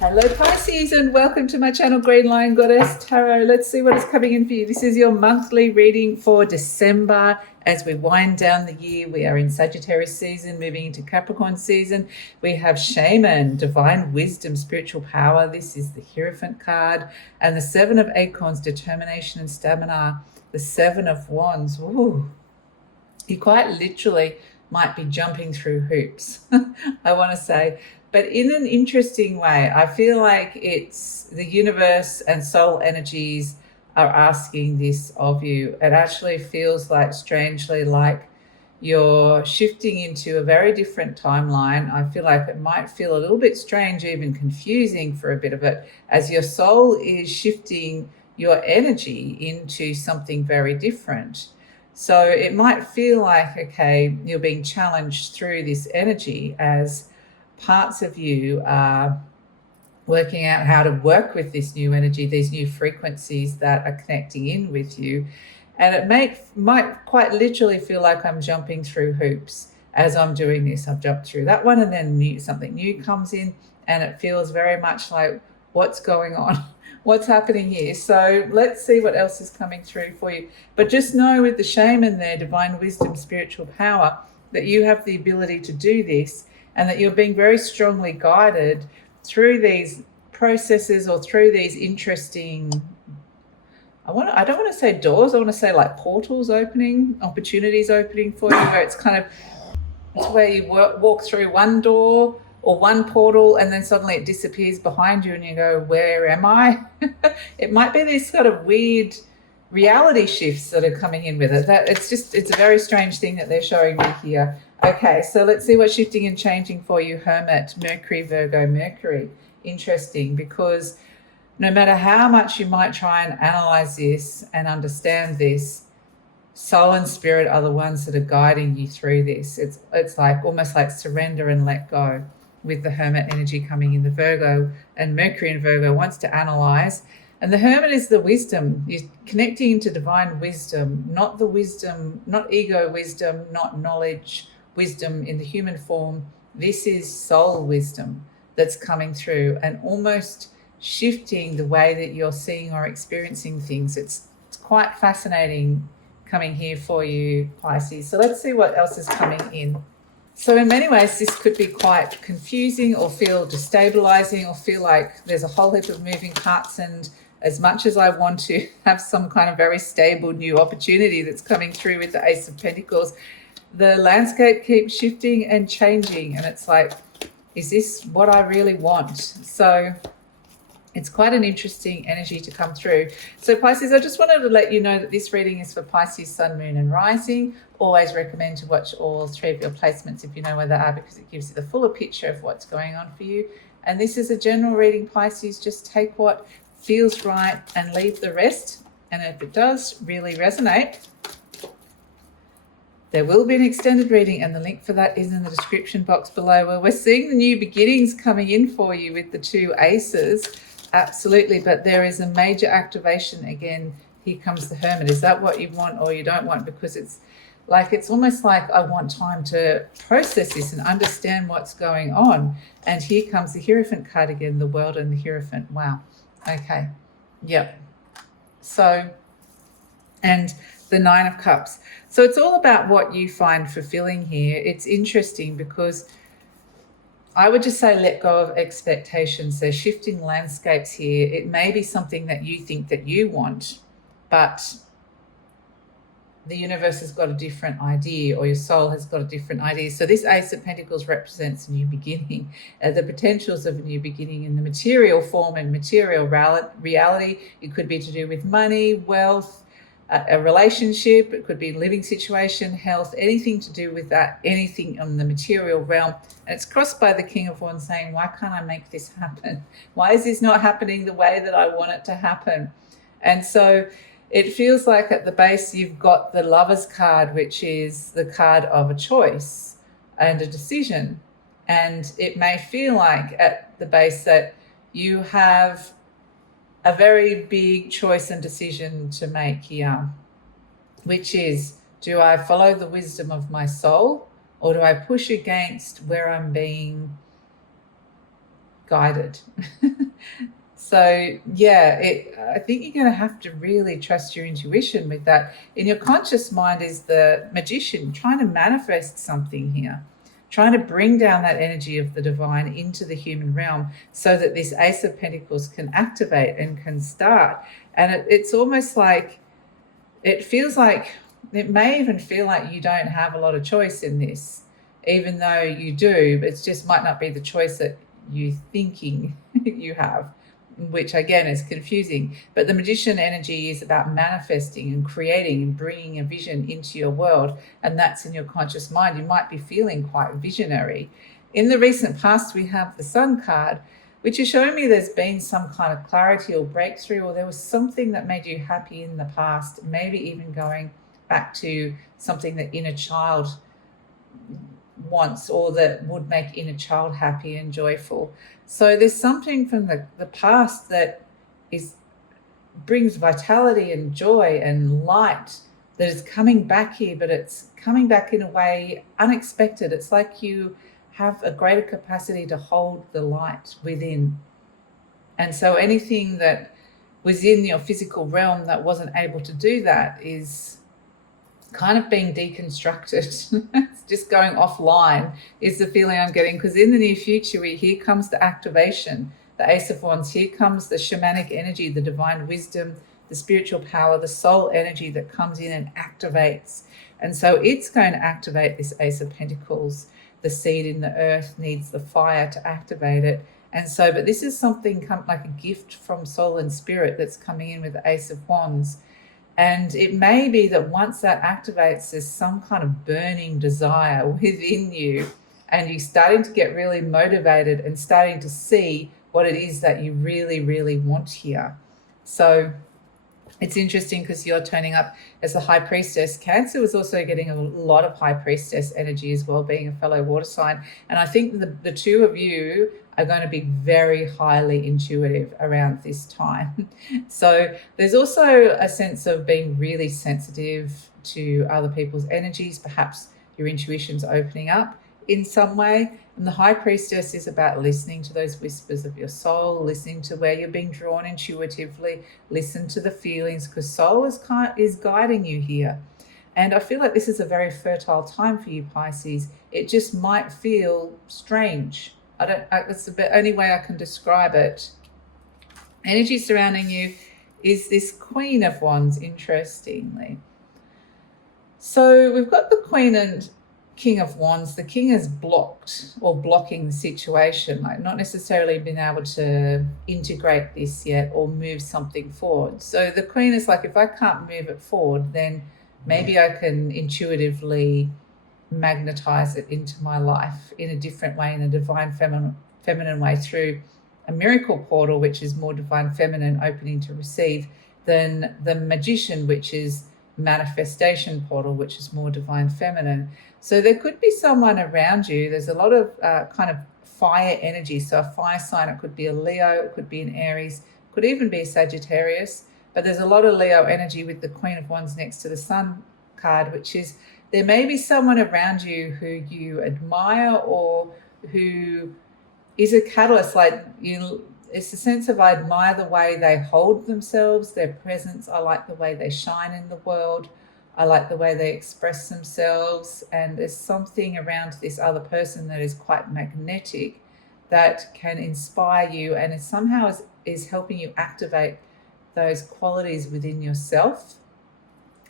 Hello Pisces, and welcome to my channel Green Lion Goddess Tarot. Let's see what is coming in for you. This is your monthly reading for December. As we wind down the year, we are in Sagittarius season, moving into Capricorn season. We have Shaman, Divine Wisdom, Spiritual Power. This is the Hierophant card. And the Seven of Acorns, Determination and Stamina. The Seven of Wands. Ooh. You quite literally might be jumping through hoops, I want to say. But in an interesting way. I feel like it's the universe and soul energies are asking this of you. It actually feels like, strangely, like you're shifting into a very different timeline. I feel like it might feel a little bit strange, even confusing for a bit of it, as your soul is shifting your energy into something very different. So it might feel like, okay, you're being challenged through this energy as parts of you are working out how to work with this new energy, these new frequencies that are connecting in with you. And it might quite literally feel like I'm jumping through hoops as I'm doing this. I've jumped through that one, and then something new comes in, and it feels very much like, what's going on? What's happening here? So let's see what else is coming through for you. But just know, with the Shaman there, Divine Wisdom, Spiritual Power, that you have the ability to do this, and that you're being very strongly guided through these processes or through these interesting, I don't want to say doors, I want to say like portals opening, opportunities opening for you, where it's kind of, it's where you walk through one door or one portal, and then suddenly it disappears behind you and you go, where am I? It might be these sort of weird reality shifts that are coming in with it. It's a very strange thing that they're showing me here. Okay, so let's see what's shifting and changing for you. Hermit, Mercury, Virgo, Mercury. Interesting, because no matter how much you might try and analyze this and understand this, soul and spirit are the ones that are guiding you through this. It's like almost like surrender and let go, with the Hermit energy coming in. The Virgo and Mercury in Virgo wants to analyze. And the Hermit is the wisdom. You're connecting into divine wisdom, not the wisdom, not ego wisdom, not knowledge wisdom in the human form. This is soul wisdom that's coming through and almost shifting the way that you're seeing or experiencing things. It's quite fascinating coming here for you, Pisces. So let's see what else is coming in. So in many ways, this could be quite confusing or feel destabilizing or feel like there's a whole heap of moving parts, and as much as I want to have some kind of very stable new opportunity that's coming through with the Ace of Pentacles, the landscape keeps shifting and changing, and it's like, is this what I really want? So it's quite an interesting energy to come through. So Pisces, I just wanted to let you know that this reading is for Pisces, Sun, Moon and Rising. Always recommend to watch all three of your placements if you know where they are, because it gives you the fuller picture of what's going on for you. And this is a general reading, Pisces. Just take what feels right and leave the rest. And if it does really resonate, there will be an extended reading, and the link for that is in the description box below, where we're seeing the new beginnings coming in for you with the two aces. Absolutely, but there is a major activation again. Here comes the Hermit. Is that what you want or you don't want? Because it's almost like I want time to process this and understand what's going on. And here comes the Hierophant card again, the World and the Hierophant. Wow. Okay. Yep. So, and the Nine of Cups. So it's all about what you find fulfilling here. It's interesting because I would just say let go of expectations. There's shifting landscapes here. It may be something that you think that you want, but the universe has got a different idea, or your soul has got a different idea. So this Ace of Pentacles represents a new beginning, the potentials of a new beginning in the material form and material reality. It could be to do with money, wealth, a relationship. It could be a living situation, health, anything to do with that, anything on the material realm. And it's crossed by the King of Wands saying, why can't I make this happen? Why is this not happening the way that I want it to happen? And so it feels like at the base you've got the Lover's card, which is the card of a choice and a decision. And it may feel like at the base that you have a very big choice and decision to make here, which is, do I follow the wisdom of my soul, or do I push against where I'm being guided. So yeah, I think you're going to have to really trust your intuition with that. In your conscious mind is the magician trying to manifest something here, trying to bring down that energy of the divine into the human realm so that this Ace of Pentacles can activate and can start. And it's almost like, it feels like, it may even feel like you don't have a lot of choice in this, even though you do. It just might not be the choice that you're thinking you have, which again is confusing. But the magician energy is about manifesting and creating and bringing a vision into your world, and that's in your conscious mind. You might be feeling quite visionary. In the recent past, we have the Sun card, which is showing me there's been some kind of clarity or breakthrough, or there was something that made you happy in the past, maybe even going back to something that inner child wants, or that would make inner child happy and joyful. So there's something from the past that brings vitality and joy and light that is coming back here, but it's coming back in a way unexpected. It's like you have a greater capacity to hold the light within. And so anything that was in your physical realm that wasn't able to do that is kind of being deconstructed. It's just going offline is the feeling I'm getting, because in the near future, here comes the activation, the Ace of Wands. Here comes the shamanic energy, the divine wisdom, the spiritual power, the soul energy that comes in and activates. And so it's going to activate this Ace of Pentacles. The seed in the earth needs the fire to activate it. And so, but this is something like a gift from soul and spirit that's coming in with the Ace of Wands. And it may be that once that activates, there's some kind of burning desire within you, and you're starting to get really motivated and starting to see what it is that you really, really want here. So it's interesting because you're turning up as the High Priestess. Cancer was also getting a lot of High Priestess energy as well, being a fellow water sign. And I think the two of you are going to be very highly intuitive around this time. So there's also a sense of being really sensitive to other people's energies. Perhaps your intuition's opening up in some way. And the High Priestess is about listening to those whispers of your soul, listening to where you're being drawn intuitively, listen to the feelings, because soul is guiding you here. And I feel like this is a very fertile time for you, Pisces. It just might feel strange. That's the only way I can describe it. Energy surrounding you is this Queen of Wands, interestingly. So we've got the Queen and King of Wands. The King is blocked or blocking the situation, like not necessarily been able to integrate this yet or move something forward. So the Queen is like, if I can't move it forward, then maybe I can intuitively magnetize it into my life in a different way, in a divine feminine way, through a miracle portal, which is more divine feminine, opening to receive, than the magician, which is manifestation portal, which is more divine feminine. So there could be someone around you. There's a lot of kind of fire energy. So a fire sign, it could be a Leo, it could be an Aries, could even be a Sagittarius. But there's a lot of Leo energy with the Queen of Wands next to the Sun card, which is there may be someone around you who you admire or who is a catalyst. Like it's a sense of, I admire the way they hold themselves, their presence. I like the way they shine in the world. I like the way they express themselves. And there's something around this other person that is quite magnetic that can inspire you, and it somehow is helping you activate those qualities within yourself.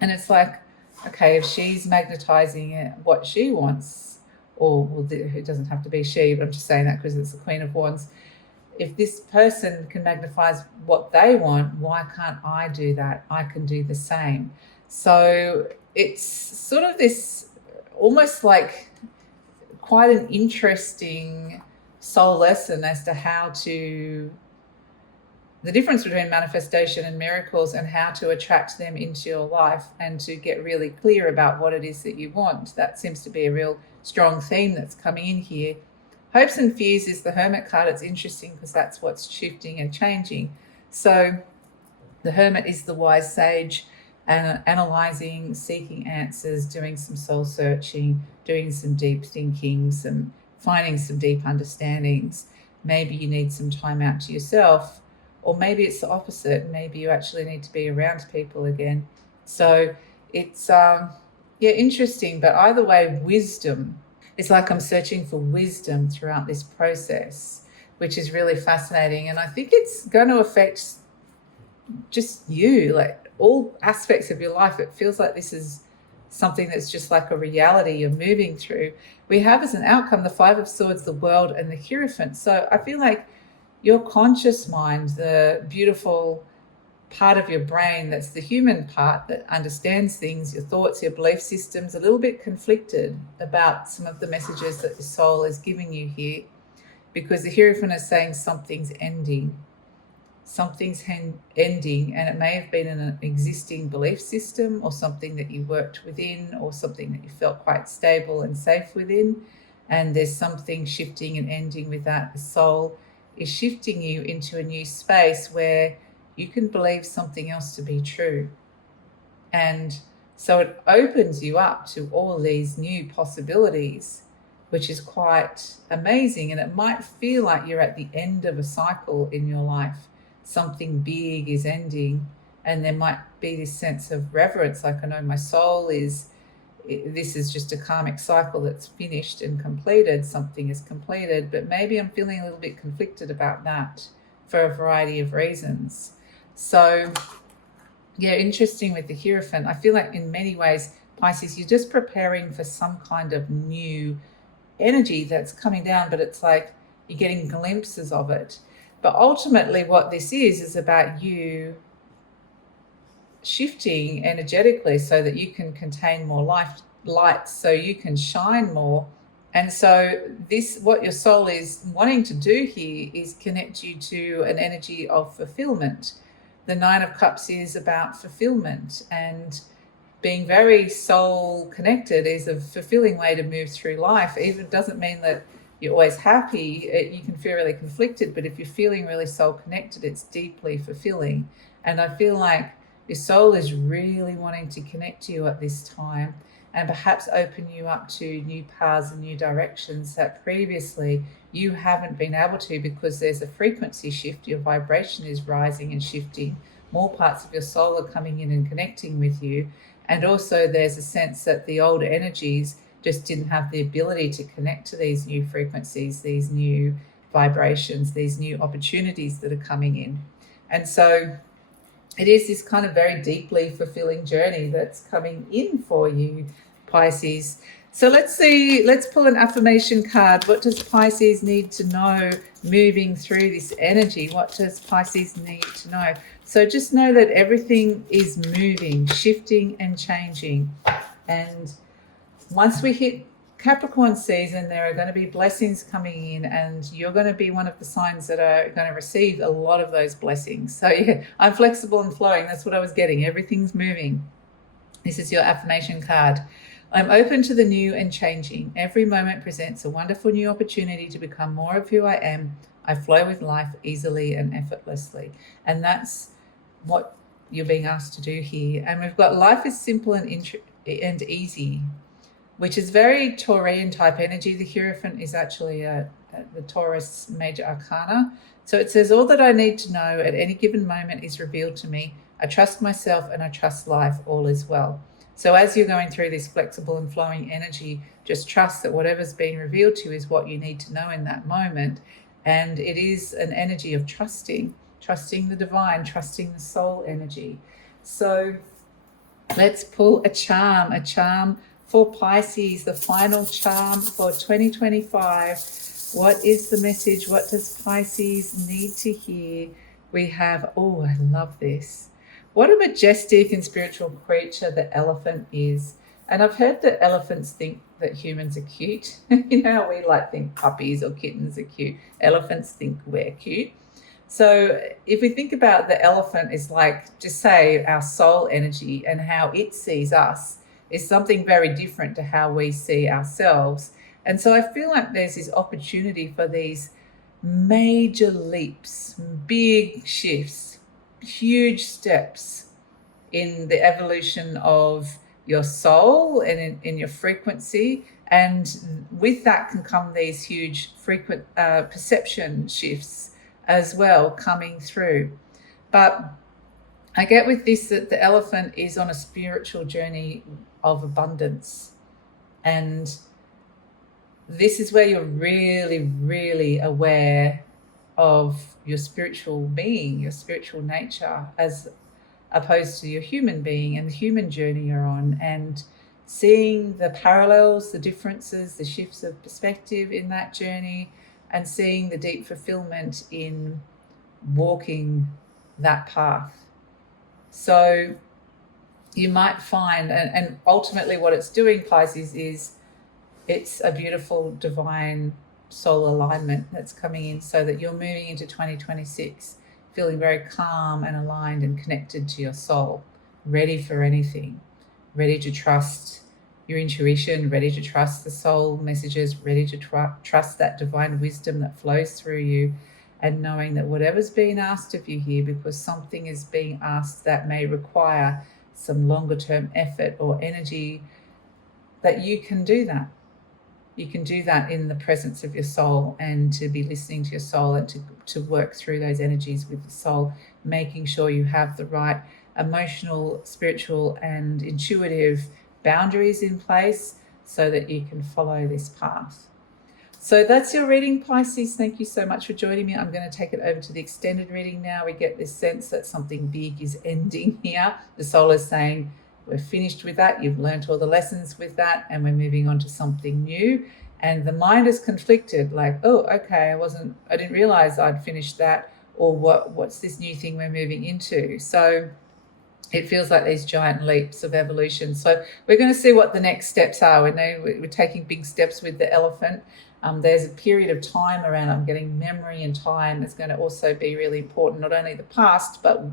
And it's like, okay, if she's magnetizing what she wants, or well, it doesn't have to be she, but I'm just saying that because it's the Queen of Wands. If this person can magnify what they want, why can't I do that? I can do the same. So it's sort of this almost like quite an interesting soul lesson as to how to, the difference between manifestation and miracles, and how to attract them into your life and to get really clear about what it is that you want. That seems to be a real strong theme that's coming in here. Hopes and fears is the Hermit card. It's interesting because that's what's shifting and changing. So the Hermit is the wise sage, and analyzing, seeking answers, doing some soul searching, doing some deep thinking, finding some deep understandings. maybe you need some time out to yourself, or maybe it's the opposite. Maybe you actually need to be around people again. So it's interesting, but either way, wisdom. It's like I'm searching for wisdom throughout this process, which is really fascinating. And I think it's going to affect just you, like all aspects of your life. It feels like this is something that's just like a reality you're moving through. We have as an outcome the Five of Swords, the World, and the Hierophant. So I feel like your conscious mind, the beautiful part of your brain that's the human part that understands things, your thoughts, your belief systems, a little bit conflicted about some of the messages that the soul is giving you here, because the Hierophant is saying something's ending. Something's ending, and it may have been an existing belief system or something that you worked within or something that you felt quite stable and safe within, and there's something shifting and ending with that. The soul is shifting you into a new space where you can believe something else to be true. And so it opens you up to all these new possibilities, which is quite amazing. And it might feel like you're at the end of a cycle in your life. Something big is ending, and there might be this sense of reverence, like, I know my soul is, this is just a karmic cycle that's finished and completed, something is completed, but maybe I'm feeling a little bit conflicted about that for a variety of reasons. So yeah, interesting with the Hierophant. I feel like in many ways, Pisces, you're just preparing for some kind of new energy that's coming down, but it's like you're getting glimpses of it. But ultimately what this is about you shifting energetically so that you can contain more light, so you can shine more. And so this, what your soul is wanting to do here is connect you to an energy of fulfillment. The Nine of Cups is about fulfillment, and being very soul connected is a fulfilling way to move through life. Even doesn't mean that you're always happy. You can feel really conflicted, but if you're feeling really soul connected, it's deeply fulfilling. And I feel like your soul is really wanting to connect to you at this time, and perhaps open you up to new paths and new directions that previously you haven't been able to, because there's a frequency shift. Your vibration is rising and shifting. More parts of your soul are coming in and connecting with you. And also there's a sense that the old energies just didn't have the ability to connect to these new frequencies, these new vibrations, these new opportunities that are coming in. And so it is this kind of very deeply fulfilling journey that's coming in for you, Pisces. So let's see, let's pull an affirmation card. What does Pisces need to know moving through this energy? What does Pisces need to know? So just know that everything is moving, shifting and changing. And once we hit Capricorn season, there are going to be blessings coming in, and you're going to be one of the signs that are going to receive a lot of those blessings. So yeah, I'm flexible and flowing. That's what I was getting. Everything's moving. This is your affirmation card. I'm open to the new and changing. Every moment presents a wonderful new opportunity to become more of who I am. I flow with life easily and effortlessly. And that's what you're being asked to do here. And we've got life is simple and easy, which is very Taurian type energy. The Hierophant is actually the Taurus major arcana. So it says, all that I need to know at any given moment is revealed to me. I trust myself and I trust life. All is well. So as you're going through this flexible and flowing energy, just trust that whatever's being revealed to you is what you need to know in that moment. And it is an energy of trusting the divine, trusting the soul energy. So let's pull a charm for Pisces, the final charm for 2025. What is the message? What does Pisces need to hear? We have, oh, I love this. What a majestic and spiritual creature the elephant is. And I've heard that elephants think that humans are cute. You know how we like think puppies or kittens are cute. Elephants think we're cute. So if we think about the elephant is like, just say, our soul energy, and how it sees us is something very different to how we see ourselves. And so I feel like there's this opportunity for these major leaps, big shifts, huge steps in the evolution of your soul and in your frequency, And with that can come these huge frequent perception shifts as well coming through. But I get with this that the elephant is on a spiritual journey of abundance. And this is where you're really, really aware of your spiritual being, your spiritual nature, as opposed to your human being and the human journey you're on, and seeing the parallels, the differences, the shifts of perspective in that journey, and seeing the deep fulfillment in walking that path. So you might find, and ultimately what it's doing, Pisces, is it's a beautiful divine soul alignment that's coming in, so that you're moving into 2026 feeling very calm and aligned and connected to your soul, ready for anything, ready to trust your intuition, ready to trust the soul messages, ready to trust that divine wisdom that flows through you, and knowing that whatever's being asked of you here, because something is being asked that may require some longer term effort or energy, that you can do that. You can do that in the presence of your soul, and to be listening to your soul, and to work through those energies with the soul, making sure you have the right emotional, spiritual, and intuitive boundaries in place so that you can follow this path. So that's your reading, Pisces. Thank you so much for joining me. I'm going to take it over to the extended reading now. We get this sense that something big is ending here. The soul is saying, we're finished with that. You've learned all the lessons with that, and we're moving on to something new. And the mind is conflicted, like, oh, okay, I didn't realize I'd finished that, or what's this new thing we're moving into? So it feels like these giant leaps of evolution. So we're going to see what the next steps are. We know we're taking big steps with the elephant. There's a period of time around, I'm getting memory and time. It's going to also be really important, not only the past, but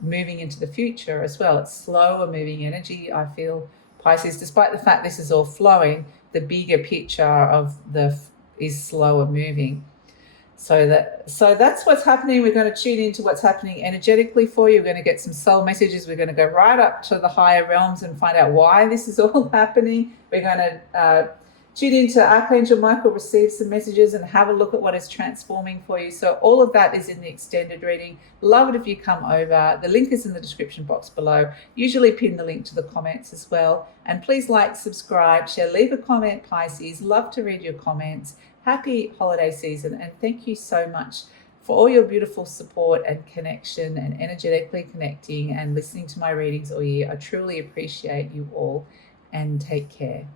moving into the future as well. It's slower moving energy, I feel, Pisces, despite the fact this is all flowing, the bigger picture of is slower moving. So that's what's happening. We're going to tune into what's happening energetically for you. We're going to get some soul messages. We're going to go right up to the higher realms and find out why this is all happening. We're going to tune into Archangel Michael, receive some messages, and have a look at what is transforming for you. So all of that is in the extended reading. Love it if you come over. The link is in the description box below. Usually pin the link to the comments as well. And please like, subscribe, share, leave a comment, Pisces. Love to read your comments. Happy holiday season, and thank you so much for all your beautiful support and connection and energetically connecting and listening to my readings all year. I truly appreciate you all, and take care.